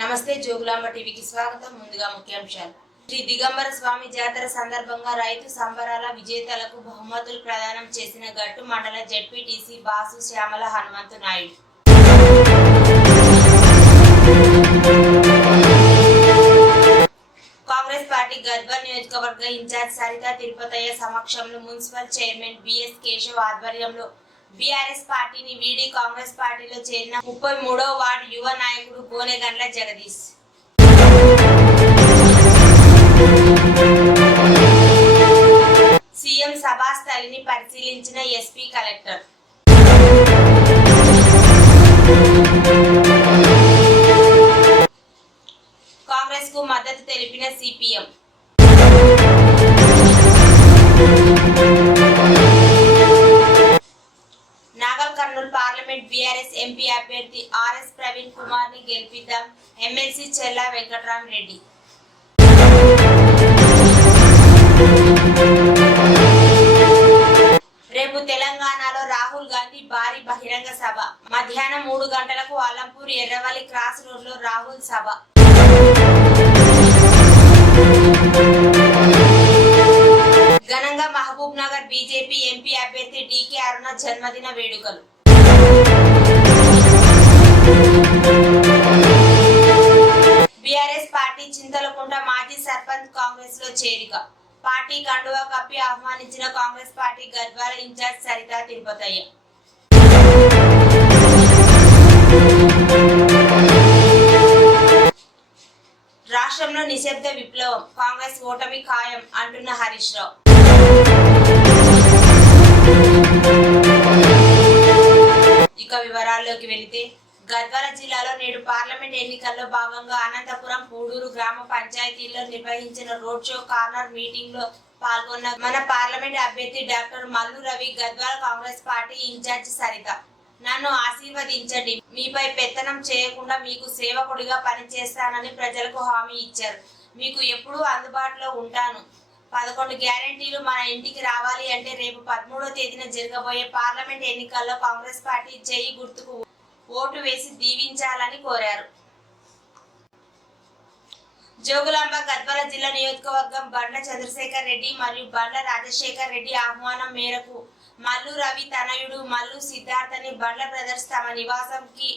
నమస్తే జోగులాంబ టీవీకి స్వాగతం. ముందుగా ముఖ్యాంశాలు. శ్రీ దిగంబర స్వామి జాతర సందర్భంగా రైతు సంబరాల విజేతలకు బహుమతులు ప్రదానం చేసిన గట్టు మండల ZPTC boss Shyamala Hanumanthu Naidu. Congress party Gadwal నియోజకవర్గ ఇన్ఛార్జ్ సరిత తిరుపతయ్య సమక్షంలో మున్సిపల్ చైర్మన్ బిఎస్ కేశవ్ ఆధ్వర్యంలో బీఆర్ఎస్ పార్టీని వీడి కాంగ్రెస్ పార్టీలో చేరిన 33వ వార్డు యువ నాయకుడు గోనెగండ్ల జగదీష్. సీఎం సభా స్థలిని పరిశీలించిన ఎస్పీ కలెక్టర్. కాంగ్రెస్ కు మద్దతు తెలిపిన CPM. Nagarkurnool parliament BRS MP అభ్యర్థి ఆర్ఎస్ ప్రవీణ్ కుమార్ ని గెలిపిద్దాం ఎమ్మెల్సీ చెల్లా వెంకట్రామరెడ్డి. రేపు తెలంగాణలో రాహుల్ గాంధీ భారీ బహిరంగ సభ. మధ్యాహ్నం 3 గంటలకు అలంపూర్ ఎర్రవల్లి క్రాస్ రోడ్ లో రాహుల్ సభ. ఘనంగా మహబూబ్ నగర్ బీజేపీ ఎంపీ అభ్యర్థి డీకే అరుణ జన్మదిన వేడుకలు. బీఆర్ఎస్ పార్టీ చింతలకుంట మాజీ సర్పంచ్ కాంగ్రెస్ లో చేరిక. పార్టీ కండువా కప్పి ఆహ్వానించిన కాంగ్రెస్ పార్టీ గద్వాల ఇన్ఛార్జ్ సరిత తిరుపతయ్య. రాష్ట్రంలో నిశ్శబ్ద విప్లవం, కాంగ్రెస్ ఓటమి ఖాయం అంటున్న హరీష్ రావు. ఇక వివరాల్లోకి వెళితే, గద్వాల జిల్లాలో నేడు పార్లమెంట్ ఎన్నికల్లో భాగంగా అనంతపురం పూడూరు గ్రామ పంచాయతీల్లో నిర్వహించిన రోడ్ షో కార్నర్ మీటింగ్ లో పాల్గొన్న మన పార్లమెంట్ అభ్యర్థి doctor Mallu Ravi Gadwal Congress party incharge Saritha, నన్ను ఆశీర్వదించండి, మీపై పెత్తనం చేయకుండా మీకు సేవకుడిగా పనిచేస్తానని ప్రజలకు హామీ ఇచ్చారు. మీకు ఎప్పుడూ అందుబాటులో ఉంటాను. 11 గ్యారెంటీలు మన ఇంటికి రావాలి అంటే రేపు 13వ తేదీన జరగబోయే పార్లమెంట్ ఎన్నికల్లో కాంగ్రెస్ పార్టీ జై గుర్తుకు ఓటు వేసి దీవించాలని కోరారు. జోగులాంబ గద్వాల జిల్లా నియోజకవర్గం బండ్ల చంద్రశేఖర్ రెడ్డి మరియు బండ్ల రాజశేఖర్ రెడ్డి ఆహ్వానం మేరకు మల్లు రవి తనయుడు మల్లు సిద్ధార్థని బండ్ల బ్రదర్స్ తమ నివాసంకి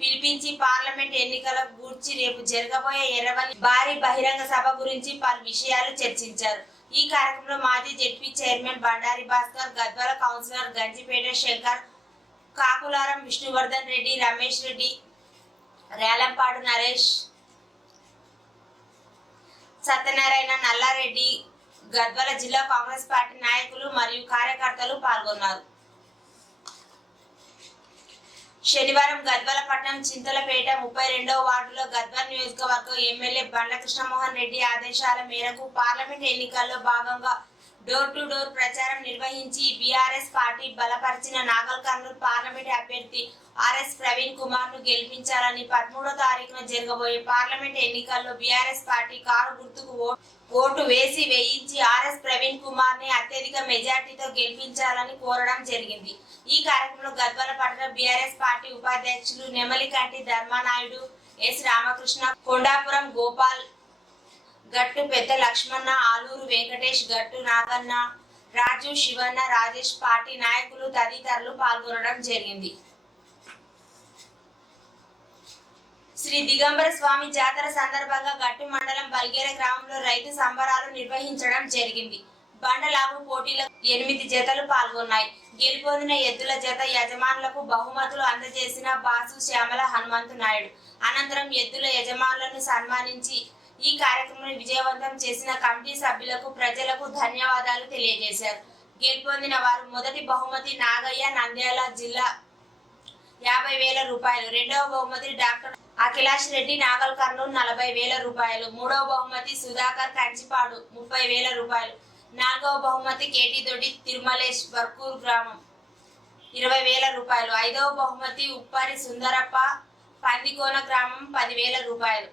పిలిపించి పార్లమెంట్ ఎన్నికల గూర్చి రేపు జరగబోయే ఎర్రవల్లి భారీ బహిరంగ సభ గురించి పలు విషయాలు చర్చించారు. ఈ కార్యక్రమంలో మాజీ ZP chairman Bandari Bhaskar, Gadwal councillor Ganjipeta Shankar, Kakularam Vishnuvardhan Reddy, Ramesh Reddy, Relampadu Naresh, Satyanarayana, Nallareddy, Gadwal జిల్లా కాంగ్రెస్ పార్టీ నాయకులు మరియు కార్యకర్తలు పాల్గొన్నారు. శనివారం గద్వాల పట్టణం చింతలపేట 32వ వార్డులో గద్వాల నియోజకవర్గ ఎమ్మెల్యే బండ్ల కృష్ణమోహన్ రెడ్డి ఆదేశాల మేరకు పార్లమెంట్ ఎన్నికల్లో భాగంగా డోర్ టు డోర్ ప్రచారం నిర్వహించి బీఆర్ఎస్ పార్టీ బలపరిచిన నాగల్ కర్నూలు పార్లమెంట్ అభ్యర్థి ఆర్ఎస్ ప్రవీణ్ కుమార్ ను గెలిపించాలని 13వ తారీఖున జరగబోయే పార్లమెంట్ ఎన్నికల్లో బీఆర్ఎస్ పార్టీ కారు గుర్తుకు ఓటు వేయించి ఆర్ఎస్ ప్రవీణ్ కుమార్ ని అత్యధిక మెజార్టీతో గెలిపించాలని కోరడం జరిగింది. ఈ కార్యక్రమంలో గద్వాల పట్టణ బీఆర్ఎస్ పార్టీ ఉపాధ్యక్షులు నెమలికంటి ధర్మానాయుడు, ఎస్ రామకృష్ణ, కొండాపురం గోపాల్, గట్టు పెద్ద లక్ష్మణ, ఆలూరు వెంకటేష్, గట్టు నాగన్న, రాజు, శివన్న, రాజేష్, పార్టీ నాయకులు తదితరులు పాల్గొనడం జరిగింది. శ్రీ దిగంబర స్వామి జాతర సందర్భంగా గట్టు మండలం బల్గేర గ్రామంలో రైతు సంబరాలు నిర్వహించడం జరిగింది. బండలాగు పోటీలో 8 జతలు పాల్గొన్నాయి. గెలుపొందిన ఎద్దుల జత యజమానులకు బహుమతులు అందజేసిన బాసు శ్యామల హనుమంతు నాయుడు. అనంతరం ఎద్దుల యజమానులను సన్మానించి ఈ కార్యక్రమాన్ని విజయవంతం చేసిన కమిటీ సభ్యులకు, ప్రజలకు ధన్యవాదాలు తెలియజేశారు. గెలుపొందిన వారు మొదటి బహుమతి నాగయ్య, నంద్యాల జిల్లా 50,000 రూపాయలు, రెండవ బహుమతి డాక్టర్ అఖిలాష్ రెడ్డి, నాగల్ కర్నూలు 40,000 రూపాయలు, మూడవ బహుమతి సుధాకర్ కంచిపాడు 30,000 రూపాయలు, నాలుగవ బహుమతి కేటీ దొడ్డి తిరుమలేష్ బర్కూరు గ్రామం 20,000 రూపాయలు, ఐదవ బహుమతి ఉప్పారి సుందరప్ప పందికోన గ్రామం 10,000 రూపాయలు.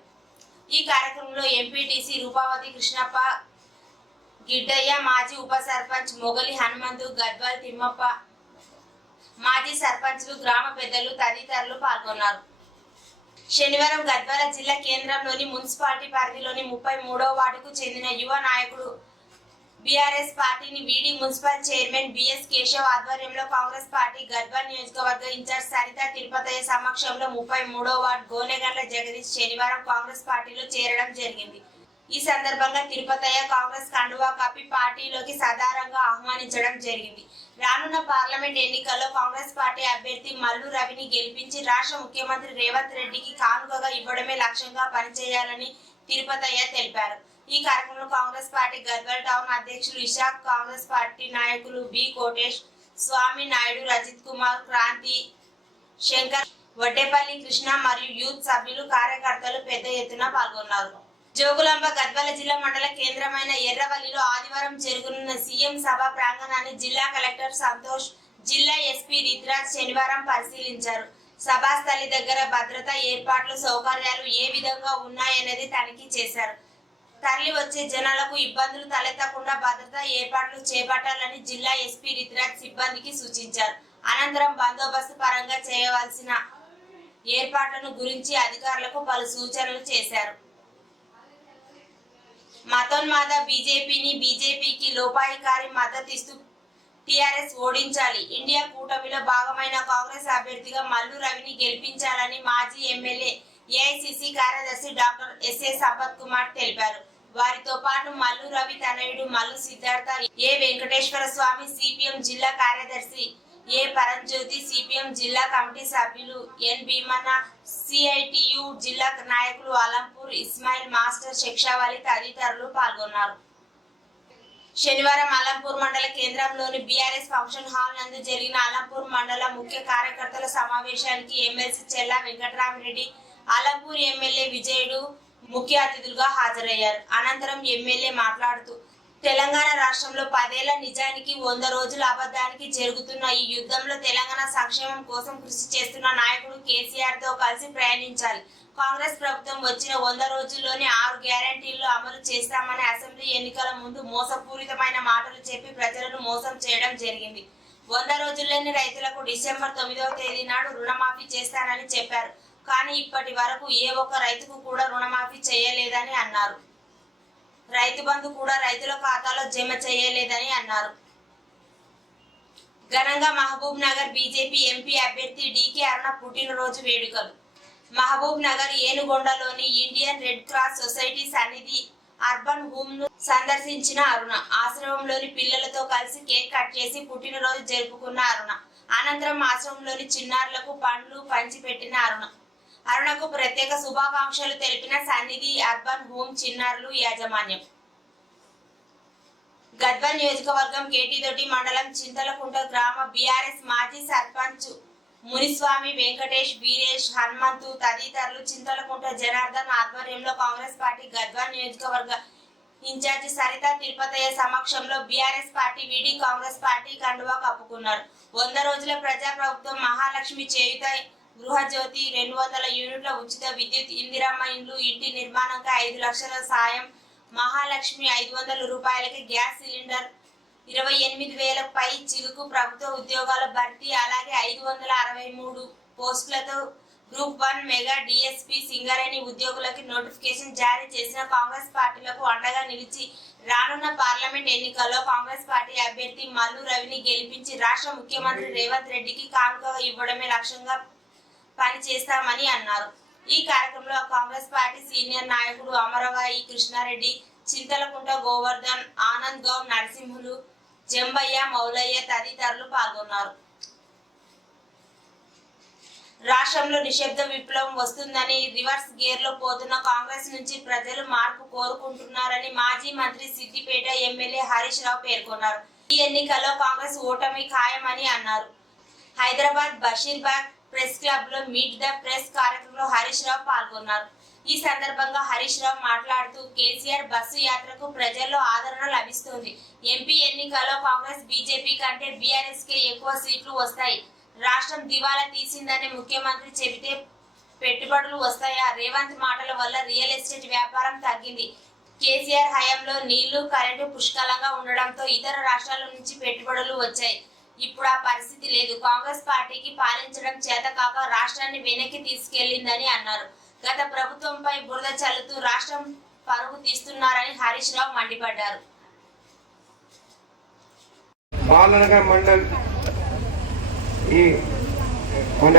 ఈ కార్యక్రమంలో ఎంపీటీసీ రూపావతి కృష్ణప్ప, గిడ్డయ్య, మాజీ ఉప సర్పంచ్ మొగలి హనుమంతు, గద్వాల్ తిమ్మప్ప, మాజీ సర్పంచ్లు, గ్రామ పెద్దలు తదితరులు పాల్గొన్నారు. శనివారం గద్వాల జిల్లా కేంద్రంలోని మున్సిపాలిటీ పరిధిలోని 33వ వార్డుకు చెందిన యువ నాయకుడు బీఆర్ఎస్ పార్టీని వీడి మున్సిపల్ చైర్మన్ బిఎస్ కేశవ్ ఆధ్వర్యంలో కాంగ్రెస్ పార్టీ గద్వాల్ నియోజకవర్గ ఇన్ఛార్జ్ సరిత తిరుపతయ్య సమక్షంలో 33వ వార్డు గోనెగండ్ల జగదీష్ శనివారం కాంగ్రెస్ పార్టీలో చేరడం జరిగింది. ఈ సందర్భంగా తిరుపతయ్య కాంగ్రెస్ కండువా కప్పి పార్టీలోకి సాధారణంగా ఆహ్వానించడం జరిగింది. రానున్న పార్లమెంట్ ఎన్నికల్లో కాంగ్రెస్ పార్టీ అభ్యర్థి మల్లు రవిని గెలిపించి రాష్ట్ర ముఖ్యమంత్రి రేవంత్ రెడ్డికి కానుకగా ఇవ్వడమే లక్ష్యంగా పనిచేయాలని తిరుపతయ్య తెలిపారు. ఈ కార్యక్రమంలో కాంగ్రెస్ పార్టీ గద్వాల్ టౌన్ అధ్యక్షులు ఇషాక్, కాంగ్రెస్ పార్టీ నాయకులు బి కోటేష్, స్వామి నాయుడు, రజిత్ కుమార్, క్రాంతి, శంకర్, వడ్డేపల్లి కృష్ణ మరియు యూత్ సభ్యులు, కార్యకర్తలు పెద్ద ఎత్తున పాల్గొన్నారు. జోగులాంబ గద్వాల జిల్లా మండల కేంద్రమైన ఎర్రవల్లిలో ఆదివారం జరగనున్న సీఎం సభ ప్రాంగణాన్ని జిల్లా కలెక్టర్ సంతోష్, జిల్లా ఎస్పీ రిత్రాజ్ శనివారం పరిశీలించారు. సభాస్థలి దగ్గర భద్రతా ఏర్పాట్లు, సౌకర్యాలు ఏ విధంగా ఉన్నాయనేది తనిఖీ చేశారు. తరలి వచ్చే జనాలకు ఇబ్బందులు తలెత్తకుండా భద్రతా ఏర్పాట్లు చేపట్టాలని జిల్లా ఎస్పీ రిత్రాజ్ సిబ్బందికి సూచించారు. అనంతరం బందోబస్తు పరంగా చేయవలసిన ఏర్పాట్లను గురించి అధికారులకు పలు సూచనలు చేశారు. మతోన్మాద బీజేపీకి లోపాయికారి మద్దతిస్తూ టీఆర్ఎస్ ఓడించాలి. ఇండియా కూటమిలో భాగమైన కాంగ్రెస్ అభ్యర్థిగా మల్లు రవిని గెలిపించాలని మాజీ ఎమ్మెల్యే ఏఐసిసి కార్యదర్శి డాక్టర్ ఎస్ఏ సంపత్ కుమార్ తెలిపారు. వారితో పాటు మల్లు రవి తనయుడు మల్లు సిద్ధార్థ, ఏ వెంకటేశ్వర స్వామి, సిపిఎం జిల్లా కార్యదర్శి ఏ పరంజ్యోతి, సిపిఎం జిల్లా కమిటీ సభ్యులు ఎన్ భీమన్న, సిఐటియు జిల్లా నాయకులు అలంపూర్ ఇస్మాయిల్, మాస్టర్ శిక్షావళి తదితరులు పాల్గొన్నారు. శనివారం అలంపూర్ మండల కేంద్రంలోని బీఆర్ఎస్ ఫంక్షన్ హాల్ నందు జరిగిన అలంపూర్ మండల ముఖ్య కార్యకర్తల సమావేశానికి ఎమ్మెల్సీ చెల్లా వెంకటరామిరెడ్డి, అలంపూర్ ఎమ్మెల్యే విజయుడు ముఖ్య అతిథులుగా హాజరయ్యారు. అనంతరం ఎమ్మెల్యే మాట్లాడుతూ తెలంగాణ రాష్ట్రంలో 10 ఏళ్ల నిజానికి 100 రోజుల అబద్ధానికి జరుగుతున్న ఈ యుద్ధంలో తెలంగాణ సంక్షేమం కోసం కృషి చేస్తున్న నాయకుడు కేసీఆర్ తో కలిసి ప్రయాణించాలి. కాంగ్రెస్ ప్రభుత్వం వచ్చిన 100 రోజుల్లోనే 6 గ్యారంటీలు అమలు చేస్తామని అసెంబ్లీ ఎన్నికల ముందు మోసపూరితమైన మాటలు చెప్పి ప్రజలను మోసం చేయడం జరిగింది. 100 రోజుల్లోనే రైతులకు డిసెంబర్ 9వ తేదీ నాడు రుణమాఫీ చేస్తానని చెప్పారు. కానీ ఇప్పటి వరకు ఏ ఒక్క రైతుకు కూడా రుణమాఫీ చేయలేదని అన్నారు. రైతు బంధు కూడా రైతుల ఖాతాలో జమ చేయలేదని అన్నారు. ఘనంగా మహబూబ్ నగర్ బీజేపీ ఎంపీ అభ్యర్థి డీకే అరుణ పుట్టినరోజు వేడుకలు. మహబూబ్ నగర్ ఏనుగొండలోని ఇండియన్ రెడ్ క్రాస్ సొసైటీ సన్నిధి అర్బన్ హోమ్ ను సందర్శించిన అరుణ ఆశ్రమంలోని పిల్లలతో కలిసి కేక్ కట్ చేసి పుట్టినరోజు జరుపుకున్న అరుణ అనంతరం ఆశ్రమంలోని చిన్నారులకు పండ్లు పంచిపెట్టిన అరుణకు ప్రత్యేక శుభాకాంక్షలు తెలిపిన సన్నిధి అర్బన్ హోమ్ చిన్నారులు యాజమాన్యం. గద్వాల్ నియోజకవర్గం కేటీదొడ్డి మండలం చింతలకుంట గ్రామ బీఆర్ఎస్ మాజీ సర్పంచ్ మునిస్వామి, వెంకటేష్, వీరేష్, హనుమంతు తదితరులు చింతలకుంట జనార్దన్ ఆధ్వర్యంలో కాంగ్రెస్ పార్టీ గద్వాల్ నియోజకవర్గ ఇన్ఛార్జి సరిత తిరుపతయ్య సమక్షంలో బీఆర్ఎస్ పార్టీ వీడి కాంగ్రెస్ పార్టీ కండువా కప్పుకున్నారు. 100 రోజుల ప్రజా ప్రభుత్వం, మహాలక్ష్మి చేయుత, గృహజ్యోతి, 200 యూనిట్ల ఉచిత విద్యుత్, ఇందిరమ్మ ఇండ్లు, ఇంటి నిర్మాణంకి 5 లక్షల సాయం, మహాలక్ష్మి 500 రూపాయలకి గ్యాస్ సిలిండర్, 28,000 పై చిలుకు ప్రభుత్వ ఉద్యోగాల భర్తీ, అలాగే 563 పోస్టులతో గ్రూప్ 1 మెగా డిఎస్పీ సింగరేణి ఉద్యోగులకి నోటిఫికేషన్ జారీ చేసిన కాంగ్రెస్ పార్టీలకు అండగా నిలిచి రానున్న పార్లమెంట్ ఎన్నికల్లో కాంగ్రెస్ పార్టీ అభ్యర్థి మల్లు రవిని గెలిపించి రాష్ట్ర ముఖ్యమంత్రి రేవంత్ రెడ్డికి కానుకగా ఇవ్వడమే లక్ష్యంగా పనిచేస్తామని అన్నారు. ఈ కార్యక్రమంలో కాంగ్రెస్ పార్టీ సీనియర్ నాయకుడు అమరవాయి కృష్ణారెడ్డి, చింతలకుంట గోవర్ధన్, ఆనంద్ గౌడ్, నరసింహులు, జంబయ్య, మౌలయ్య తదితరులు పాల్గొన్నారు. రాష్ట్రంలో నిశ్శబ్ద విప్లవం వస్తుందని రివర్స్ గేర్ లో పోతున్న కాంగ్రెస్ నుంచి ప్రజలు మార్పు కోరుకుంటున్నారని మాజీ మంత్రి సిద్దిపేట ఎమ్మెల్యే హరీష్ రావు పేర్కొన్నారు. ఈ ఎన్నికల్లో కాంగ్రెస్ ఓటమి ఖాయమని అన్నారు. హైదరాబాద్ బషీర్బాగ్ ప్రెస్ క్లబ్ లో మీట్ ద ప్రెస్ కార్యక్రమంలో హరీష్ రావు పాల్గొన్నారు. ఈ సందర్భంగా హరీష్ రావు మాట్లాడుతూ కేసీఆర్ బస్సు యాత్రకు ప్రజల్లో ఆదరణ లభిస్తుంది. ఎంపీ ఎన్నికల్లో కాంగ్రెస్ బీజేపీ కంటే బీఆర్ఎస్ కే ఎక్కువ సీట్లు వస్తాయి. రాష్ట్రం దివాలా తీసిందని ముఖ్యమంత్రి చెబితే పెట్టుబడులు వస్తాయా? రేవంత్ మాటల వల్ల రియల్ ఎస్టేట్ వ్యాపారం తగ్గింది. కేసీఆర్ హయాంలో నీళ్లు, కరెంటు పుష్కలంగా ఉండడంతో ఇతర రాష్ట్రాల నుంచి పెట్టుబడులు వచ్చాయి. ఇప్పుడు ఆ పరిస్థితి లేదు. కాంగ్రెస్ పార్టీకి పాలించడం చేతకాక రాష్ట్రాన్ని వెనక్కి తీసుకెళ్లిందని అన్నారు. గత ప్రభుత్వంపై బురద చల్లుతూ రాష్ట్రం పరుగు తీస్తున్నారని హరీష్ రావు మండిపడ్డారు. బాలనగర్ మండల్ ఈ మన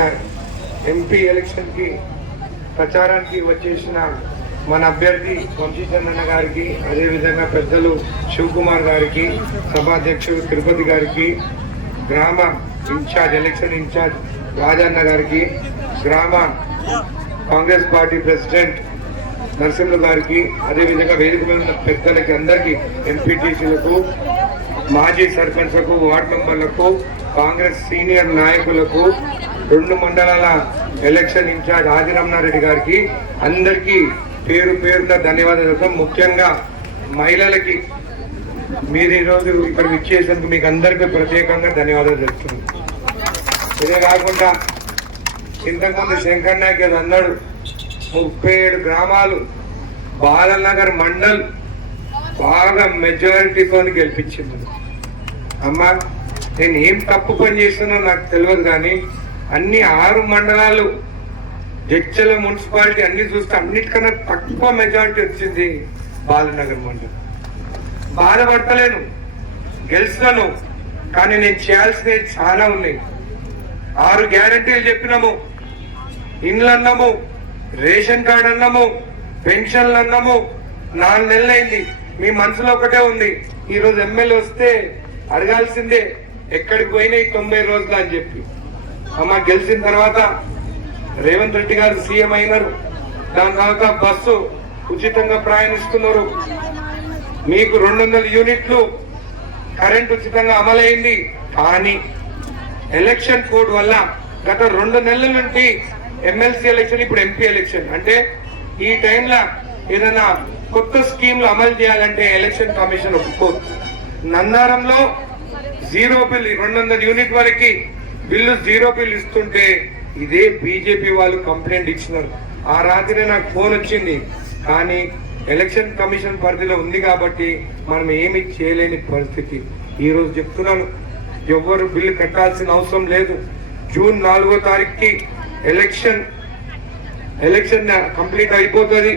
ఎంపీ ఎలక్షన్ కి ప్రచారానికి వచ్చేసిన మన అభ్యర్థి వంశీచంద్రన్న గారికి, అదేవిధంగా పెద్దలు శివకుమార్ గారికి, సభాధ్యక్షుడు తిరుపతి గారికి, గ్రామ ఇన్ఛార్జ్ ఎలక్షన్ ఇన్ఛార్జ్ రాజన్న గారికి, గ్రామ కాంగ్రెస్ పార్టీ ప్రెసిడెంట్ నరసింహ గారికి, అదేవిధంగా వేదిక మీద ఉన్న పెద్దలకి అందరికీ, ఎంపీటీసీలకు, మాజీ సర్పంచ్లకు, వార్డు మెంబర్లకు, కాంగ్రెస్ సీనియర్ నాయకులకు, 2 మండలాల ఎలక్షన్ ఇన్ఛార్జ్ ఆదిరమణారెడ్డి గారికి అందరికీ పేరు పేరున ధన్యవాదాలు. ముఖ్యంగా మహిళలకి మీరు ఈరోజు ఇక్కడ విచ్చేసేందుకు మీకు అందరికీ ప్రత్యేకంగా ధన్యవాదాలు చెప్తున్నాను. ఇదే కాకుండా ఇంతకుముందు శంకర్ నాయక్ గారు అన్నాడు 37 గ్రామాలు బాలనగర్ మండల్ బాగా మెజారిటీతో గెలిపించింది. అమ్మా నేను ఏం తప్పు పని చేస్తున్నా నాకు తెలియదు, కానీ అన్ని 6 మండలాలు జడ్చల మున్సిపాలిటీ అన్ని చూస్తే అన్నిటికన్నా తక్కువ మెజారిటీ వచ్చింది బాలనగర్ మండలం. బాధపడతలేను, గెలిచినాను, కానీ నేను చేయాల్సినవి చాలా ఉన్నాయి. 6 గ్యారంటీలు చెప్పినాము, ఇండ్లు అన్నాము, రేషన్ కార్డు అన్నాము, పెన్షన్లు అన్నాము. 4 నెలలు అయింది. మీ మనసులో ఒకటే ఉంది, ఈరోజు ఎమ్మెల్యే వస్తే అడగాల్సిందే ఎక్కడికి పోయినాయి 90 రోజులు అని చెప్పి. అమ్మ గెలిచిన తర్వాత రేవంత్ రెడ్డి గారు సీఎం అయినారు. దాని తర్వాత బస్సు ఉచితంగా ప్రయాణిస్తున్నారు. మీకు 200 యూనిట్లు కరెంట్ ఉచితంగా అమలైంది. కానీ ఎలక్షన్ కోడ్ వల్ల గత 2 నెలల నుండి ఎమ్మెల్సీ ఎలక్షన్, ఇప్పుడు ఎంపీ ఎలక్షన్, అంటే ఈ టైంలో ఏదైనా కొత్త స్కీమ్లు అమలు చేయాలంటే ఎలక్షన్ కమిషన్ ఒప్పుకోదు. నందారంలో 0 బిల్ 200 యూనిట్ వరకు బిల్లు 0 బిల్ ఇస్తుంటే ఇదే బీజేపీ వాళ్ళు కంప్లైంట్ ఇచ్చినారు. ఆ రాత్రి నాకు ఫోన్ వచ్చింది, కానీ ఎలక్షన్ కమిషన్ పరిధిలో ఉంది కాబట్టి మనం ఏమి చేయలేని పరిస్థితి. ఈ రోజు చెప్తున్నాను, ఎవ్వరు బిల్లు కట్టాల్సిన అవసరం లేదు. జూన్ 4వ తారీఖుకి ఎలక్షన్ కంప్లీట్ అయిపోతుంది.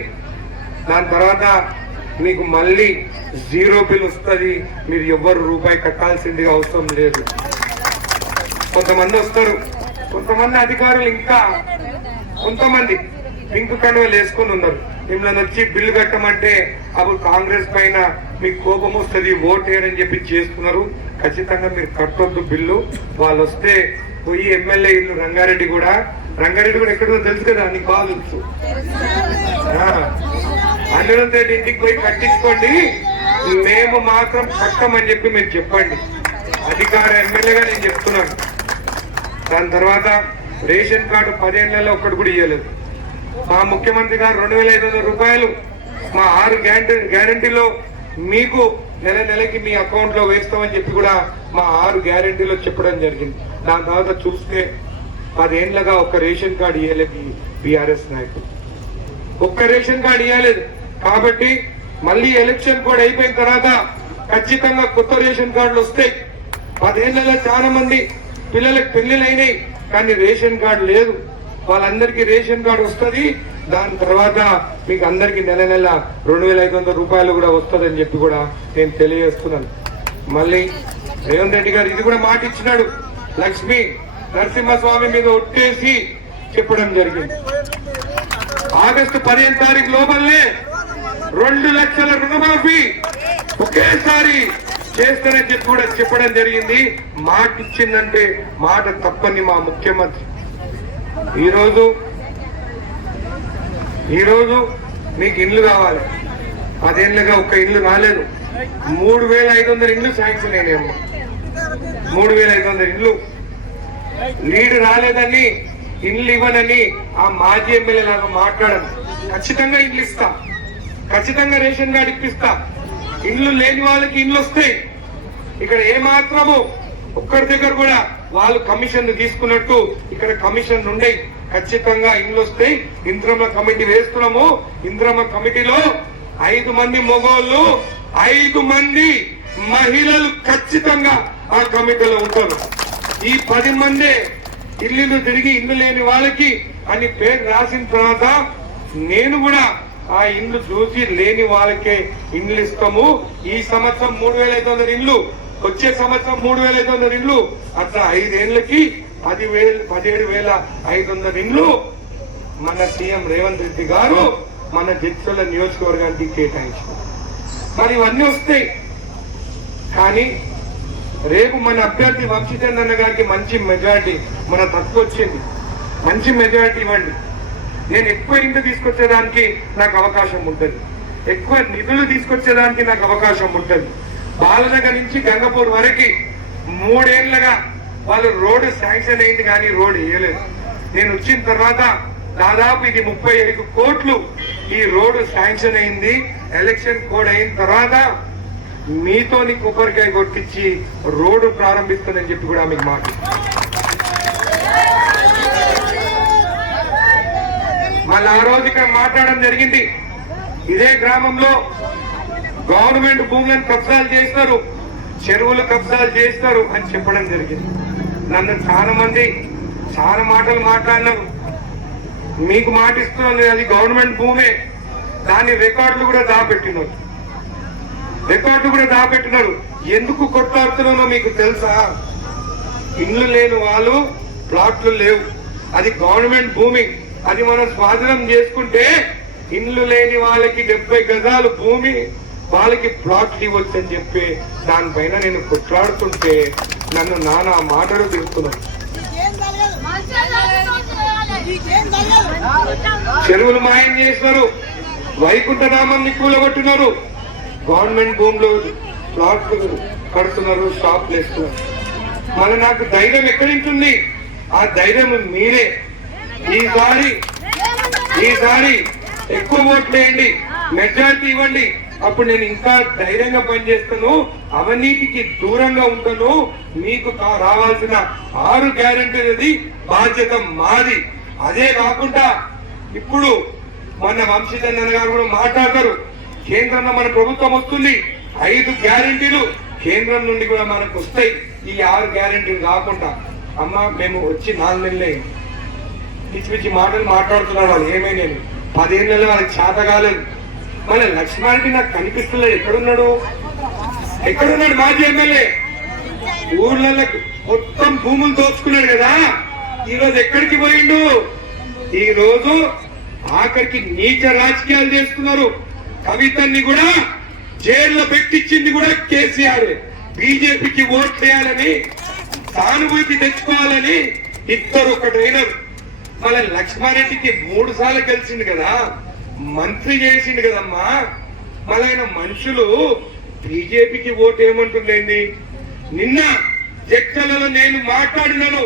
దాని తర్వాత మీకు మళ్ళీ 0 బిల్ వస్తుంది. మీరు ఎవ్వరు రూపాయి కట్టాల్సిందిగా అవసరం లేదు. కొంతమంది వస్తారు, కొంతమంది అధికారులు ఇంకా కొంతమంది పింక్ కండువలు వేసుకొని ఉన్నారు. మిమ్మల్ని వచ్చి బిల్లు కట్టమంటే అప్పుడు కాంగ్రెస్ పైన మీకు కోపం వస్తుంది, ఓటేయని చెప్పి చేస్తున్నారు. ఖచ్చితంగా మీరు కట్టొద్దు బిల్లు. వాళ్ళు వస్తే పోయి ఎమ్మెల్యే ఇల్లు రంగారెడ్డి కూడా ఎక్కడో తెలుసు కదా, నీకు బాగా తెలుసు. అనిరుద్ధ రెడ్డి ఇంటికి పోయి కట్టించుకోండి, మేము మాత్రం కట్టమని చెప్పి మీరు చెప్పండి. అధికార ఎమ్మెల్యేగా నేను చెప్తున్నాను. దాని తర్వాత రేషన్ కార్డు 15 నెలల్లో ఒక్కటి కూడా ఇవ్వలేదు. మా ముఖ్యమంత్రి గారు 2500 రూపాయలు మా 6 గ్యారంటీలో మీకు నెలకి మీ అకౌంట్ లో వేస్తామని చెప్పి కూడా మా 6 గ్యారంటీలో చెప్పడం జరిగింది. దాని తర్వాత చూస్తే 10 ఏళ్లుగా ఒక్క రేషన్ కార్డు ఇవ్వలేదు బీఆర్ఎస్ నాయకులు, ఒక్క రేషన్ కార్డు ఇవ్వలేదు. కాబట్టి మళ్ళీ ఎలక్షన్ కోడ్ అయిపోయిన తర్వాత ఖచ్చితంగా కొత్త రేషన్ కార్డులు వస్తాయి. 10 ఏళ్లలో చాలా మంది పిల్లలకు పెళ్లిళ్ళు అయినాయి, కానీ రేషన్ కార్డు లేదు. వాళ్ళందరికీ రేషన్ కార్డు వస్తుంది. దాని తర్వాత మీకు అందరికీ నెల 2500 రూపాయలు కూడా వస్తుందని చెప్పి కూడా నేను తెలియజేస్తున్నాను. మళ్ళీ రేవంత్ రెడ్డి గారు ఇది కూడా మాట ఇచ్చినాడు, లక్ష్మీ నరసింహస్వామి మీద ఒట్టేసి చెప్పడం జరిగింది. ఆగస్టు 15 తారీఖు లోపలనే 2 లక్షల రుణమాఫీ ఒకేసారి చేస్తానని చెప్పి కూడా చెప్పడం జరిగింది. మాట ఇచ్చిందంటే మాట తప్పని మా ముఖ్యమంత్రి. ఈరోజు మీకు ఇల్లు కావాలి. 10 ఏళ్ళుగా ఒక్క ఇల్లు రాలేదు. 3500 ఇల్లు శాంక్షన్ అయినాయమ్మా. 3500 ఇల్లు లీడ్ రాలేదని, ఇల్లు ఇవ్వనని ఆ మాజీ ఎమ్మెల్యే లాగా మాట్లాడను. ఖచ్చితంగా ఇల్లు ఇస్తా, ఖచ్చితంగా రేషన్ కార్డు ఇప్పిస్తా. ఇల్లు లేని వాళ్ళకి ఇల్లు వస్తాయి. ఇక్కడ ఏమాత్రము ఒక్కరి దగ్గర కూడా వాళ్ళు కమిషన్ తీసుకున్నట్టు ఇక్కడ కమిషన్ ఉండే. ఖచ్చితంగా ఇల్లు వస్తాయి. ఇంద్రమ్మ కమిటీ వేస్తున్నాము. ఇంద్రమ్మ కమిటీలో 5 మంది మగోళ్ళు, 5 మంది మహిళలు ఖచ్చితంగా ఆ కమిటీలో ఉంటారు. ఈ 10 మందే ఇల్లు తిరిగి ఇల్లు లేని వాళ్ళకి అని పేరు రాసిన తర్వాత నేను కూడా ఆ ఇండ్లు చూసి లేని వాళ్ళకే ఇండ్లు ఇస్తాము. ఈ సంవత్సరం 3,500 ఇండ్లు, వచ్చే సంవత్సరం 3,500 ఇండ్లు, అట్లా 5 ఏళ్లకి 17,500 ఇండ్లు మన సీఎం రేవంత్ రెడ్డి గారు మన జడ్చర్ల నియోజకవర్గానికి కేటాయించారు. మరి ఇవన్నీ వస్తాయి. కానీ రేపు మన అభ్యర్థి వంశీచంద్ర గారికి మంచి మెజారిటీ మన తక్కువ వచ్చింది, మంచి మెజారిటీ ఇవ్వండి. నేను ఎక్కువ ఇంటి తీసుకొచ్చేదానికి నాకు అవకాశం ఉంటుంది, ఎక్కువ నిధులు తీసుకొచ్చేదానికి నాకు అవకాశం ఉంటుంది. బాలనగర్ నుంచి గంగపూర్ వరకు 3 ఏళ్లుగా వాళ్ళు రోడ్డు శాంక్షన్ అయింది కానీ రోడ్డు వేయలేదు. నేను వచ్చిన తర్వాత దాదాపు ఇది 35 కోట్లు ఈ రోడ్డు శాంక్షన్ అయింది. ఎలక్షన్ కోడ్ అయిన తర్వాత మీతోని కొబ్బరికాయ కొట్టించి రోడ్డు ప్రారంభిస్తుందని చెప్పి కూడా మీకు మాట. మళ్ళీ ఆ రోజు ఇక్కడ మాట్లాడడం జరిగింది. ఇదే గ్రామంలో గవర్నమెంట్ భూములను కబ్జాలు చేస్తారు, చెరువులు కబ్జాలు చేస్తారు అని చెప్పడం జరిగింది. నన్ను చాలా మంది చాలా మాటలు మాట్లాడినారు. మీకు మాట ఇస్తున్నాను, అది గవర్నమెంట్ భూమే, దాని రికార్డులు కూడా దాపెట్టినారు. ఎందుకు కొట్లాడుతున్నానో మీకు తెలుసా? ఇండ్లు లేని వాళ్ళు, ప్లాట్లు లేవు, అది గవర్నమెంట్ భూమి, అది మనం స్వాధీనం చేసుకుంటే ఇండ్లు లేని వాళ్ళకి 70 గజాలు భూమి, వాళ్ళకి ప్లాట్లు ఇవ్వచ్చు అని చెప్పి దానిపైన నేను కొట్లాడుతుంటే నన్ను నానా మాటలు తిరుగుతున్నాను. చెరువులు మాయం చేస్తున్నారు, వైకుంఠరామాన్ని కూలగొట్టినారు, గవర్నమెంట్ భూములు ప్లాట్లు కడుతున్నారు, షాప్లు వేస్తున్నారు. మళ్ళీ నాకు ధైర్యం ఎక్కడి ఉంటుంది? ఆ ధైర్యం మీరే. ఈసారి ఎక్కువ ఓట్లు వేయండి, మెజారిటీ ఇవ్వండి, అప్పుడు నేను ఇంకా ధైర్యంగా పనిచేస్తాను, అవినీతికి దూరంగా ఉంటాను. మీకు రావాల్సిన 6 గ్యారెంటీలది బాధ్యత మాది. అదే కాకుండా ఇప్పుడు మన వంశీచంద్ర గారు కూడా మాట్లాడతారు, కేంద్రంలో మన ప్రభుత్వం వస్తుంది, 5 గ్యారెంటీలు కేంద్రం నుండి కూడా మనకు వస్తాయి. ఈ 6 గ్యారెంటీలు కాకుండా అమ్మ మేము వచ్చి 4 నెలలే పిచ్చి పిచ్చి మాటలు మాట్లాడుతున్నారు వాళ్ళు. ఏమైనా 10 ఏళ్ళలో వాళ్ళకి చేత కాలేదు. మన లక్ష్మారెడ్డి నాకు కనిపిస్తలేదు. ఎక్కడున్నాడు మాజీ ఎమ్మెల్యే? ఊర్లలో మొత్తం భూములు దోచుకున్నాడు కదా, ఈ రోజు ఎక్కడికి పోయిండు? ఈ రోజు ఆఖరికి నీచ రాజకీయాలు చేస్తున్నారు. కవితని కూడా జైల్లో పెట్టించింది కూడా కేసీఆర్. బీజేపీకి ఓట్లు వేయాలని, సానుభూతి తెచ్చుకోవాలని ఇద్దరు ఒకటైనారు. మళ్ళీ లక్ష్మారెడ్డికి 3 సార్లు కలిసిండు కదా, మంత్రి చేసిండు కదమ్మా. మళ్ళీ ఆయన మనుషులు బీజేపీకి ఓటు ఏమంటుందండి? నిన్న జగ్గలలో నేను మాట్లాడినాను,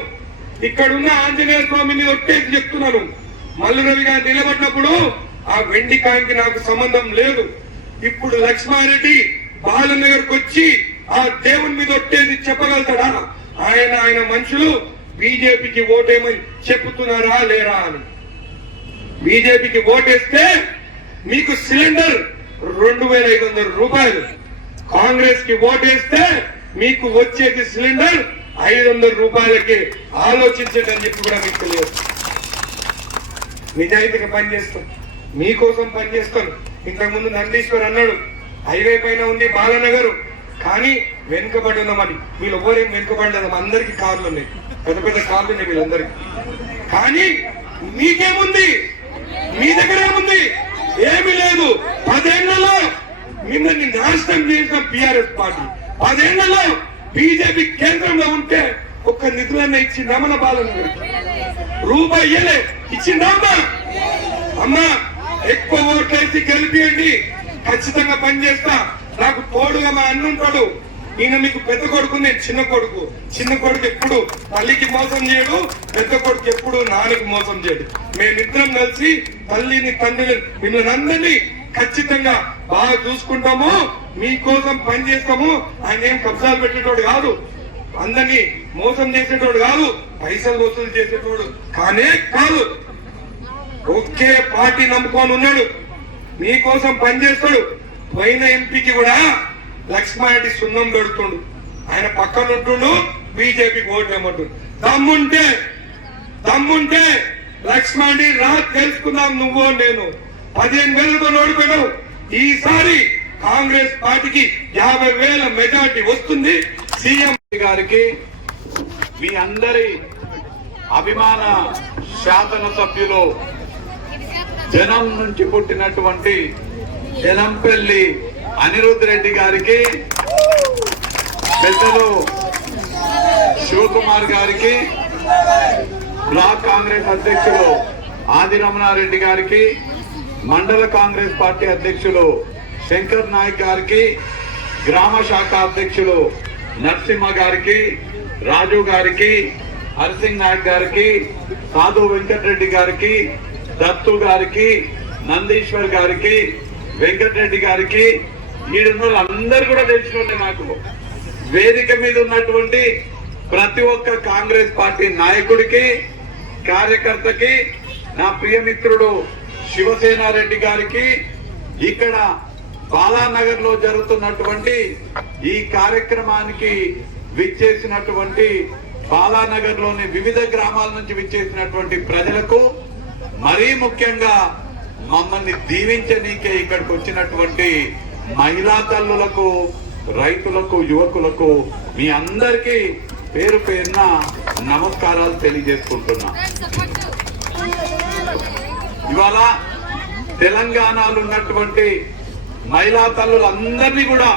ఇక్కడున్న ఆంజనేయ స్వామిని ఒట్టేసి చెప్తున్నాను. మల్లు రవి గారు నిలబడినప్పుడు ఆ వెండి కాయంకి నాకు సంబంధం లేదు. ఇప్పుడు లక్ష్మారెడ్డి బాలనగర్కి వచ్చి ఆ దేవుని మీద ఒట్టేసి చెప్పగలుగుతాడా? ఆయన మనుషులు బీజేపీకి ఓటేమని చెప్పుతున్నారా లేరా అని. బీజేపీకి ఓటేస్తే మీకు సిలిండర్ 2,500 రూపాయలు, కాంగ్రెస్ కి ఓటేస్తే మీకు వచ్చేది సిలిండర్ 500 రూపాయలకి. ఆలోచించండి అని చెప్పి కూడా మీకు తెలియదు. నిజాయితీగా పనిచేస్తాం, మీకోసం పనిచేస్తాం. ఇంతకుముందు నందీశ్వర్ అన్నాడు, హైవే పైన ఉంది బాలనగర్, కానీ వెనుకబడి ఉన్నామని. వీళ్ళు ఎవరేం వెనుకబడలేదు, అందరికీ కార్లు ఉన్నాయి, పెద్ద పెద్ద కార్లు ఉన్నాయి వీళ్ళందరికీ. కానీ మీకేముంది? మీ దగ్గర ఏముంది? ఏమీ లేదు. 10 ఏళ్లలో మిమ్మల్ని నాశనం చేసిన బీఆర్ఎస్ పార్టీ, 10 ఏళ్లలో బీజేపీ కేంద్రంలో ఉంటే ఒక్క నిధులన్నా ఇచ్చిందా మన బాలనగర్? రూపాయి ఇయ్యలే, ఇచ్చిందా అమ్మా? ఎక్కువ ఓట్లేసి గెలిపియండి, ఖచ్చితంగా పనిచేస్తా. నాకు తోడుగా మా అన్న ఉంటాడు, ఈయన మీకు పెద్ద కొడుకు, నేను చిన్న కొడుకు. చిన్న కొడుకు ఎప్పుడు తల్లికి మోసం చేయడు, పెద్ద కొడుకు ఎప్పుడు నాన్నకి మోసం చేయడు. మేమిద్దరం కలిసి తల్లిని తండ్రిని మిమ్మల్ని అందరినీ ఖచ్చితంగా బాగా చూసుకుంటాము, మీకోసం పనిచేస్తాము. ఆయన ఏం కబ్జాలు పెట్టేటోడు కాదు, అందరినీ మోసం చేసేటోడు కాదు, పైసలు వసూలు చేసేటోడు కానే కాదు. ఒకే పార్టీ నమ్ముకొని ఉన్నాడు, మీకోసం పనిచేస్తాడు. పోయిన ఎంపీకి కూడా లక్ష్మారెడ్డి సున్నం పెడుతుండు. ఆయన పక్కన ఉంటుండు, బీజేపీకి ఓటు వేయమంటుండు. దమ్ముంటే లక్ష్మణి రా తెలుసుకుందాం. నువ్వు నేను 15,000తో ఓడిపోయావు. ఈసారి కాంగ్రెస్ పార్టీకి 50,000 మెజార్టీ వస్తుంది. సీఎం గారికి, మీ అందరి అభిమాన శాసన సభ్యులు, జనం నుంచి పుట్టినటువంటి జనంపల్లి అనిరుద్ రెడ్డి గారికి, పెద్దలు శివకుమార్ గారికి, బ్లాక్ కాంగ్రెస్ అధ్యక్షులు ఆది రమణారెడ్డి గారికి, మండల కాంగ్రెస్ పార్టీ అధ్యక్షులు శంకర్ నాయక్ గారికి, గ్రామ శాఖ అధ్యక్షులు నరసింహ గారికి, రాజు గారికి, హరిసింగ్ నాయక్ గారికి, సాధు వెంకటరెడ్డి గారికి, దత్తు గారికి, నందీశ్వర్ గారికి, వెంకటరెడ్డి గారికి, ఈడున్న అందరు కూడా తెలిసినట్టే. నాకు వేదిక మీద ఉన్నటువంటి ప్రతి ఒక్క కాంగ్రెస్ పార్టీ నాయకుడికి, కార్యకర్తకి, నా ప్రియమిత్రుడు శివసేనారెడ్డి గారికి, ఇక్కడ బాలానగర్ లో జరుగుతున్నటువంటి ఈ కార్యక్రమానికి విచ్చేసినటువంటి బాలానగర్ లోని వివిధ గ్రామాల నుంచి విచ్చేసినటువంటి ప్రజలకు, మరీ ముఖ్యంగా మమ్మల్ని దీవించనీకే ఇక్కడికి వచ్చినటువంటి మహిళా తల్లులకు, రైతులకు, యువకులకు, మీ అందరికీ పేరు పేరున నమస్కారాలు తెలియజేసుకుంటున్నా. ఇవాళ తెలంగాణలో ఉన్నటువంటి మహిళా తల్లులందరినీ కూడా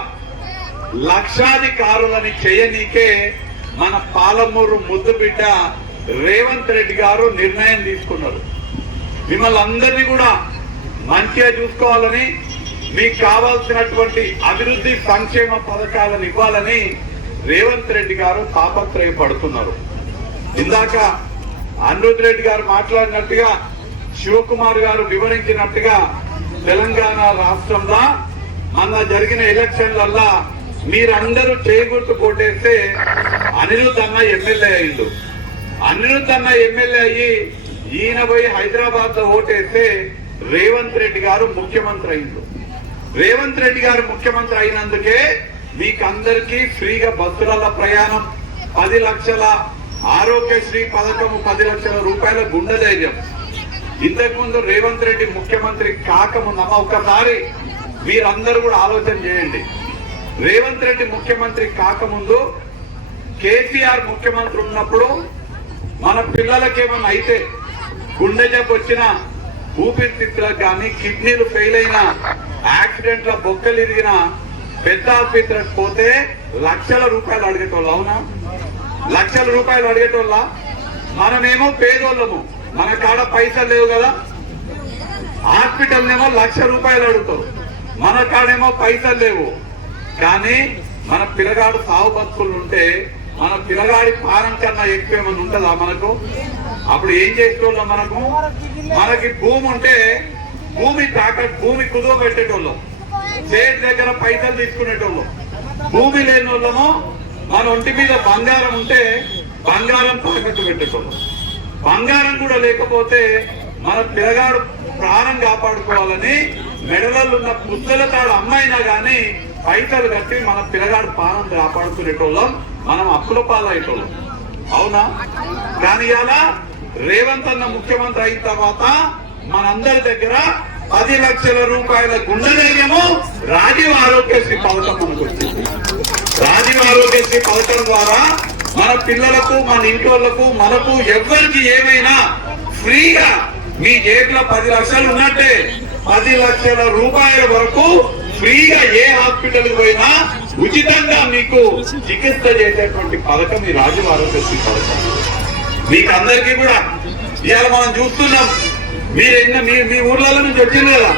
లక్షాధికారులని చేయనీకే మన పాలమూరు ముద్దు బిడ్డ రేవంత్ రెడ్డి గారు నిర్ణయం తీసుకున్నారు. మిమ్మల్ని అందరినీ కూడా మంచిగా చూసుకోవాలని, మీకు కావాల్సినటువంటి అభివృద్ధి సంక్షేమ పథకాలను ఇవ్వాలని రేవంత్ రెడ్డి గారు తాపత్రయపడుతున్నారు. ఇందాక అనిరుద్ రెడ్డి గారు మాట్లాడినట్టుగా, శివకుమార్ గారు వివరించినట్టుగా, తెలంగాణ రాష్ట్రంలో మొన్న జరిగిన ఎలక్షన్లల్లా మీరందరూ చేకూర్చు కోటేస్తే అనిరుద్ అన్న ఎమ్మెల్యే అయ్యిండు. అనిరుద్ అన్న ఎమ్మెల్యే అయ్యి ఈయన పోయి హైదరాబాద్ లో ఓటేస్తే రేవంత్ రెడ్డి గారు ముఖ్యమంత్రి అయిండు. రేవంత్ రెడ్డి గారు ముఖ్యమంత్రి అయినందుకే మీకందరికీ ఫ్రీగా బస్సుల ప్రయాణం, 10 లక్షల ఆరోగ్యశ్రీ పథకము, 10 లక్షల రూపాయల గుండె ధైర్యం. ఇంతకుముందు రేవంత్ రెడ్డి ముఖ్యమంత్రి కాకముందమ్మ ఒక్కసారి మీరందరూ కూడా ఆలోచన చేయండి. రేవంత్ రెడ్డి ముఖ్యమంత్రి కాకముందు కేసీఆర్ ముఖ్యమంత్రి ఉన్నప్పుడు మన పిల్లలకేమన్నా అయితే, గుండె జబ్బు వచ్చిన, ఊపిరితిత్తులకు కానీ కిడ్నీలు ఫెయిల్ అయిన, యాక్సిడెంట్ల బొక్కలు ఇరిగిన, పెద్ద ఆసుపత్రికి పోతే లక్షల రూపాయలు అడిగేటోళ్ళు. అవునా? లక్షల రూపాయలు అడిగేటోళ్ళ. మనమేమో పేదోళ్ళము, మన కాడ పైసలు లేవు కదా. హాస్పిటల్ ఏమో 1,00,000 రూపాయలు అడుగుతారు, మన కాడేమో పైసలు లేవు. కానీ మన పిల్లగాడు సాగు బతుకులు ఉంటే మన పిల్లగాడి పానం కన్నా ఎక్కువ ఏమన్నా ఉంటుందా మనకు? అప్పుడు ఏం చేసేటోళ్ళం? మనకి భూమి ఉంటే భూమి కుదువ పెట్టేటోళ్ళం, స్టేట్ దగ్గర పైసలు తీసుకునేటోళ్ళం. భూమి లేని వాళ్ళము మన ఒంటి మీద బంగారం ఉంటే బంగారం తాకట్టు పెట్టేటోళ్ళం. బంగారం కూడా లేకపోతే మన పిల్లగాడు ప్రాణం కాపాడుకోవాలని మెడలలో ఉన్న పుస్తల తాడు అమ్మాయినా గాని పైసలు కట్టి మన పిల్లగాడు ప్రాణం కాపాడుకునేటోళ్ళం. మనం అప్పుల పాలయ్యేటోళ్ళం. అవునా? కానీ ఇలా రేవంత్ అన్న ముఖ్యమంత్రి అయిన తర్వాత మనందరి దగ్గర 10 లక్షల రూపాయల గుండె ధైర్యము రాజీవ్ ఆరోగ్యశ్రీ పథకం మనకు వచ్చింది. రాజీవ్ ఆరోగ్యశ్రీ పథకం ద్వారా మన పిల్లలకు, మన ఇంట్లోళ్లకు, మనకు ఎవరికి ఏమైనా ఫ్రీగా, మీ జేబులో 10 లక్షలు ఉన్నట్టే 10 లక్షల రూపాయల వరకు ఫ్రీగా ఏ హాస్పిటల్ పోయినా ఉచితంగా మీకు చికిత్స చేసేటువంటి పథకం ఈ రాజీవ్ ఆరోగ్యశ్రీ పథకం. మీకు అందరికీ కూడా ఇవాళ మనం చూస్తున్నాం. మీ ఊర్లలో నుంచి వచ్చింది కదా,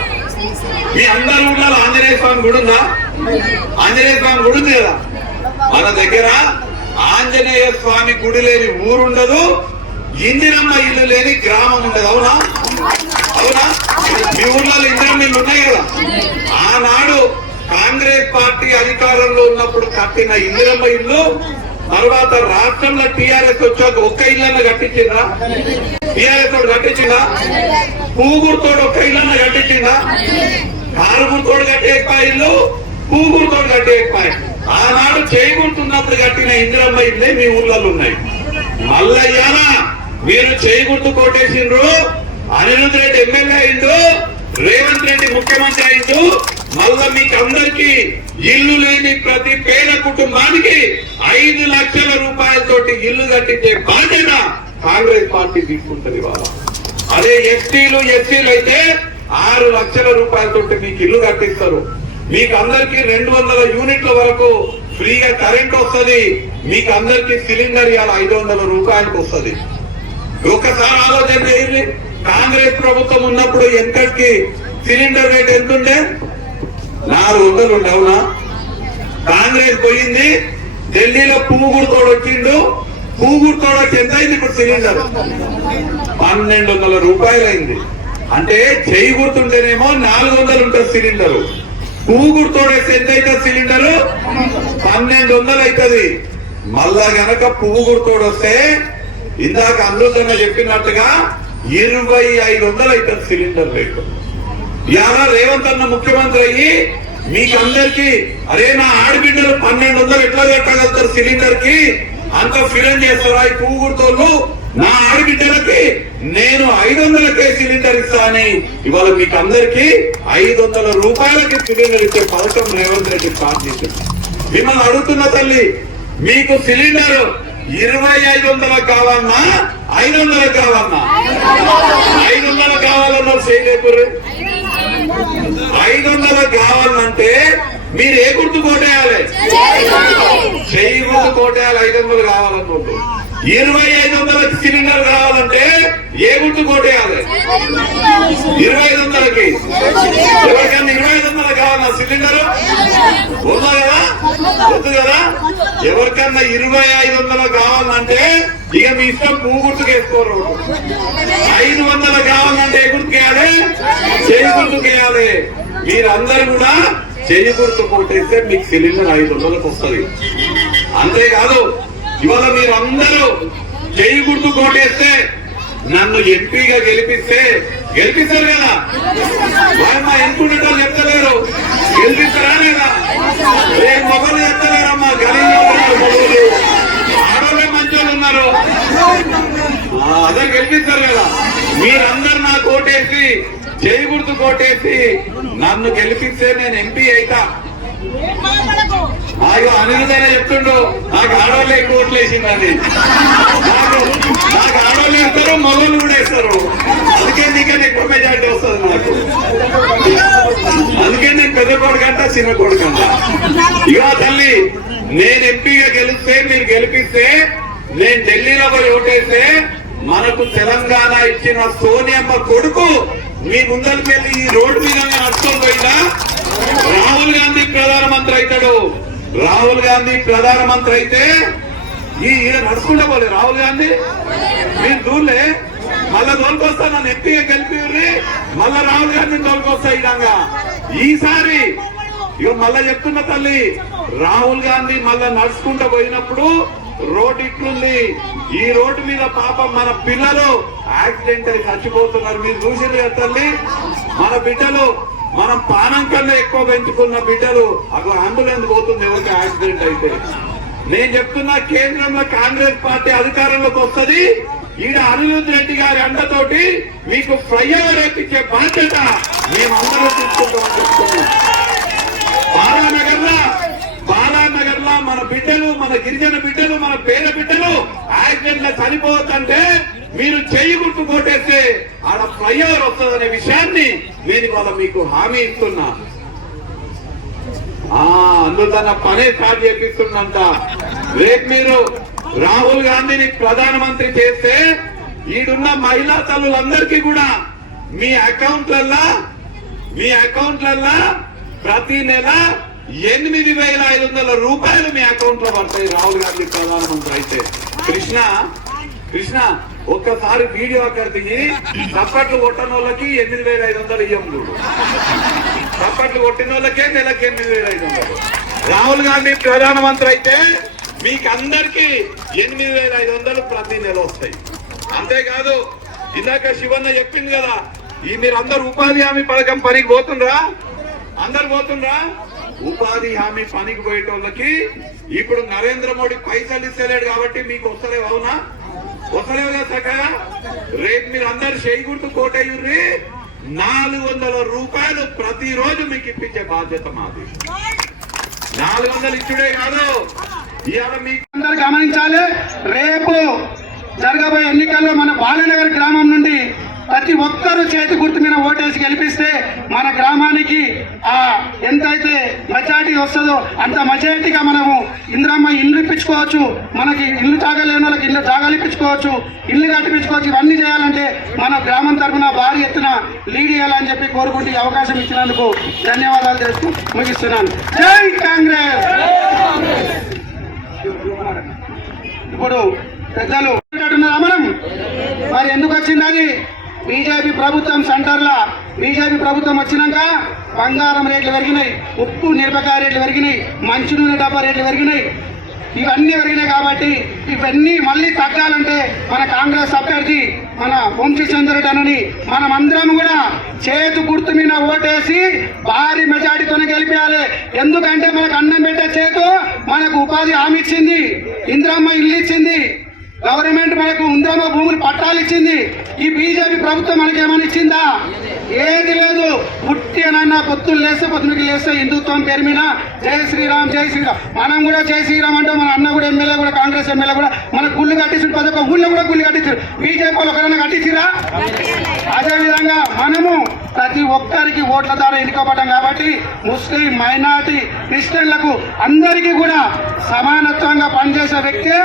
మీ అందరి ఊర్లలో ఆంజనేయ స్వామి గుడి ఉందా? ఆంజనేయ స్వామి గుడి ఉంది కదా. మన దగ్గర ఆంజనేయ స్వామి గుడి లేని ఊరుండదు, ఇందిరమ్మ ఇల్లు లేని గ్రామం ఉండదు. అవునా? అవునా? మీ ఊర్లలో ఇందిరమ్మ ఇల్లు ఉన్నాయి కదా. ఆనాడు కాంగ్రెస్ పార్టీ అధికారంలో ఉన్నప్పుడు కట్టిన ఇందిరమ్మ ఇల్లు తర్వాత రాష్ట్రంలో టీఆర్ఎస్ వచ్చాక ఒక్క ఇల్లన్న కట్టించిందా? టీఆర్ఎస్ తోడు కట్టించిందా? పూగురుతోడు ఒక్క ఇల్లన్న కట్టించిందా? కారుగురుతోడు కట్టే ఇల్లు పూగురుతో కట్టేపాయి. ఆనాడు చేయగుర్తున్నప్పుడు కట్టిన ఇందిరమ్మ ఇల్లే మీ ఊర్లలో ఉన్నాయి. మల్లయ్యానా మీరు చేయగుర్తు కొట్టేసిండ్రు, అనిరుద్ రెడ్డి ఎమ్మెల్యే అయిండు, రేవంత్ రెడ్డి ముఖ్యమంత్రి అయిండు. మళ్ళా మీకు అందరికి ఇల్లు లేని ప్రతి పేద కుటుంబానికి 5 లక్షల రూపాయలతోటి ఇల్లు కట్టించే బాధ్యత కాంగ్రెస్ పార్టీ తీసుకుంటది వాళ్ళ. అదే ఎస్టీలు ఎస్సీలు అయితే 6 లక్షల రూపాయలతోటి మీకు ఇల్లు కట్టిస్తారు. మీకు అందరికి 200 యూనిట్ల వరకు ఫ్రీగా కరెంట్ వస్తుంది. మీకు అందరికి సిలిండర్ ఇవాళ 500 రూపాయలకు వస్తుంది. ఒకసారి ఆలోచన చేయండి, కాంగ్రెస్ ప్రభుత్వం ఉన్నప్పుడు ఎంతకి సిలిండర్ రేట్ ఎంతుండే? 400 ఉండే. అవునా? కాంగ్రెస్ పోయింది, ఢిల్లీలో పూగురుతోడు వచ్చిండు. పూగురుతోడు వచ్చి ఎంత అయింది ఇప్పుడు సిలిండర్? 1200 రూపాయలు అయింది. అంటే చేయి గుర్తుంటేనేమో 400 ఉంటుంది సిలిండరు. పూగురుతోడు వేస్తే ఎంత అవుతుంది సిలిండరు? 1200 అవుతుంది. మళ్ళా గనక పూగురుతోడు వస్తే ఇందాక అమృతంగా చెప్పినట్టుగా 2500 అవుతుంది సిలిండర్ రేటు. ఇవాళ రేవంత్ అన్న ముఖ్యమంత్రి అయ్యి మీకందరికి అరే నా ఆడబిడ్డలు 1200 ఎట్లా కట్టగలుగుతారు సిలిండర్ కి, అంత ఫిరం చేస్తారా ఈ పూగురుతోళ్ళు? నా ఆడబిడ్డలకి నేను 500కే సిలిండర్ ఇస్తా అని ఇవాళ మీకు అందరికి 500 రూపాయలకి సిలిండర్ ఇచ్చే పథకం రేవంత్ రెడ్డి స్టార్ట్ చేశారు. మిమ్మల్ని అడుగుతున్న తల్లి, మీకు సిలిండర్ 2500 కావాలన్నా 500 కావాలన్నా? 500 కావాలన్నా చేయలేపురు. 500 కావాలంటే మీరు ఏ గుర్తు కోటేయాలి? చెయ్యి గుర్తు కోటేయాలి. 500 కావాలన్నట్టు. 2500 సిలిండర్ కావాలంటే ఏ గుర్తు కోటేయాలి? 2500కి. ఎవరికన్నా 2500 కావాలన్నా సిలిండర్? ఉందా కదా? వద్దు కదా? ఎవరికన్నా 2500 కావాలంటే ఇక మీ ఇష్టం పువ్వు గుర్తుకేసుకోరు. 500 కావాలంటే ఏ గుర్తుకేయాలి? చెయ్యి గుర్తుకేయాలి. మీరందరూ కూడా చెయ్యి గుర్తు కొట్టేస్తే మీకు సిలిండర్ 500కి వస్తుంది. అంతేకాదు ఇవాళ మీరందరూ చెయ్యి గుర్తు కొట్టేస్తే నన్ను ఎంపీగా గెలిపిస్తారు కదా? వాళ్ళ ఎంపుకుంటే చెప్తలేరు, గెలిపిస్తారా లేదా? ఏ మొగలు చెప్తలేరమ్మా, గలీలో మొగలు, ఆడోళ్ళే మంచోళ్ళు ఉన్నారు. అదే గెలిపిస్తారు కదా? మీరందరూ నాకు ఓటేసి చెయ్యి గుర్తు కొట్టేసి నన్ను గెలిపిస్తే నేను ఎంపీ అయితా. అనిరుదైనా చెప్తుండు నాకు ఆడవాళ్ళు ఎక్కువ ఓట్లు వేసిందని. నాకు ఆడవాళ్ళు వేస్తారు, మగవాళ్ళు కూడా వేస్తారు. అందుకే నీకన్నా ఎక్కువ మెజార్టీ వస్తుంది నాకు. అందుకే నేను పెద్ద కొడుకంట చిన్న కొడుకంట. ఇక తల్లి, నేను ఎంపీగా గెలిస్తే మీరు గెలిపిస్తే నేను ఢిల్లీలో పోయి ఓటేస్తే మనకు తెలంగాణ ఇచ్చిన సోనియమ్మ కొడుకు మీ ముందరికి వెళ్ళి ఈ రోడ్డు మీద నడుచుకొని పోయిందా? రాహుల్ గాంధీ ప్రధానమంత్రి అవుతాడు. రాహుల్ గాంధీ ప్రధానమంత్రి అయితే ఈయన నడుచుకుంటా పోలే రాహుల్ గాంధీ. మీరు దూర్లే మళ్ళా తోలుకొస్తా, నన్ను ఎంపీగా గెలిపి మళ్ళా రాహుల్ గాంధీని తోలుకొస్తా. ఇలాగా ఈసారి ఇక మళ్ళా చెప్తున్న తల్లి, రాహుల్ గాంధీ మళ్ళా నడుచుకుంటూ పోయినప్పుడు రోడ్డు ఇట్లుంది. ఈ రోడ్డు మీద పాపం మన పిల్లలు యాక్సిడెంట్ అయి చచ్చిపోతున్నారు. మీరు చూసారు కదా తల్లి, మన బిడ్డలు మనం పానం కన్నా ఎక్కువ పెంచుకున్న బిడ్డలు అక్కడ అంబులెన్స్ పోతుంది ఎవరికి యాక్సిడెంట్ అయితే. నేను చెప్తున్నా, కేంద్రంలో కాంగ్రెస్ పార్టీ అధికారంలోకి వస్తుంది. ఈడ అనిరుద్ రెడ్డి గారి అండతోటి మీకు ఫ్లైఓవర్ ఎక్కించే బాధ్యత మేమందరం తీసుకుంటామని చెప్తున్నాం. బాలానగర్ లా మన బిడ్డలు, మన గిరిజన బిడ్డలు, మన పేద బిడ్డలు యాక్సిడెంట్ లో చనిపోవద్దంటే మీరు చెయ్యి గుర్తు కొట్టేస్తే ఆడ ఫ్లైఓవర్ వస్తుందనే విషయాన్ని నేను ఇవాళ మీకు హామీ ఇస్తున్నా. అందుకన్న పనే స్టార్ట్ చేపిస్తుందంట. రేపు మీరు రాహుల్ గాంధీని ప్రధానమంత్రి చేస్తే ఈడున్న మహిళా తల్లులందరికీ కూడా మీ అకౌంట్లల్లా ప్రతి నెల 8,500 రూపాయలు మీ అకౌంట్ లో పడతాయి రాహుల్ గాంధీ ప్రధానమంత్రి అయితే. కృష్ణ ఒక్కసారి వీడియో అక్కడ దిగి చప్పట్లు కొట్టిన వాళ్ళకి 8,500 ఇయ్యం చూడు. చప్పట్లు కొట్టిన వాళ్ళకే నెలకి 8,500. రాహుల్ గాంధీ ప్రధానమంత్రి అయితే మీకందరికి 8,500 ప్రతి నెల వస్తాయి. అంతేకాదు ఇందాక శివన్న చెప్పింది కదా, ఈ మీరందరూ ఉపాధి హామీ పథకం పనికి పోతుండ్రా? అందరు పోతుండ్రా? ఉపాధి హామీ పనికి పోయేటోళ్ళకి ఇప్పుడు నరేంద్ర మోడీ పైసలు ఇస్తలేడు కాబట్టి మీకు వస్తలేవు, అవునా? వస్తలేవు కదా చక్కగా. రేపు మీరు అందరు చేయగుంటూ కోటయ్యుర్రి 400 రూపాయలు ప్రతిరోజు మీకు ఇప్పించే బాధ్యత మాది. 400 ఇచ్చుడే కాదు, ఇవాళ మీకు అందరూ గమనించాలి. రేపు జరగబోయే ఎన్నికల్లో మన బాలనగర్ గ్రామం నుండి ప్రతి ఒక్కరూ చేతి గుర్తు మీద ఓటేసి గెలిపిస్తే మన గ్రామానికి ఎంతైతే మెజార్టీ వస్తుందో అంత మెజార్టీగా మనము ఇందిరమ్మ ఇల్లు ఇప్పించుకోవచ్చు, మనకి ఇల్లు జాగాలేని వాళ్ళకి ఇల్లు జాగాలు ఇప్పించుకోవచ్చు, ఇల్లు కట్టించుకోవచ్చు. ఇవన్నీ చేయాలంటే మన గ్రామం తరఫున భారీ ఎత్తున లీడ్ చేయాలని చెప్పి కోరుకుంటూ ఈ అవకాశం ఇచ్చినందుకు ధన్యవాదాలు చేస్తూ ముగిస్తున్నాను. జై కాంగ్రెస్. ఇప్పుడు పెద్దలు మనం మరి ఎందుకు వచ్చింది అది? బీజేపీ ప్రభుత్వం సెంటర్లో బీజేపీ ప్రభుత్వం వచ్చినాక బంగారం రేట్లు పెరిగినాయి, ఉప్పు మిరపకాయ రేట్లు పెరిగినాయి, మంచినూనె డబ్బా రేట్లు పెరిగినాయి, ఇవన్నీ పెరిగినాయి. కాబట్టి ఇవన్నీ మళ్ళీ తగ్గాలంటే మన కాంగ్రెస్ అభ్యర్థి మన వంశీచంద్రటనని మనం అందరం కూడా చేతు గుర్తు మీద ఓటేసి భారీ మెజార్టీతోనే గెలిపించాలి. ఎందుకంటే మనకు అన్నం పెట్టే చేతు మనకు ఉపాధి హామీ ఇచ్చింది, ఇందిరమ్మ ఇల్లు ఇచ్చింది, గవర్నమెంట్ మనకు ఇందిరమ్మ భూములు పట్టాలు ఇచ్చింది. ఈ బీజేపీ ప్రభుత్వం మనకి ఏమైనా ఇచ్చిందా? ఏది లేదు. పుట్టి అనన్నా పొత్తులు లేస్తే పొత్తులకి లేస్తే హిందుత్వం పేరు మీద జై శ్రీరామ్ జై శ్రీరామ్. మనం కూడా జై శ్రీరామ్ అంటే మన అన్న కూడా ఎమ్మెల్యే కూడా కాంగ్రెస్ ఎమ్మెల్యే కూడా మన గుళ్ళు కట్టించారు, ప్రతి ఒక్క ఊళ్ళో కూడా గుళ్ళు కట్టించారు. బీజేపీ వాళ్ళు ఒకరైనా కట్టించిరా? అదేవిధంగా మనము ప్రతి ఒక్కరికి ఓట్ల ద్వారా ఎన్నుకోబడ్డాం కాబట్టి ముస్లిం, మైనార్టీ, క్రిస్టియన్లకు అందరికీ కూడా సమానత్వంగా పనిచేసే వ్యక్తే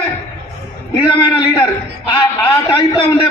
నిజమైన లీడర్. ఆ టైప్ లో ఉండే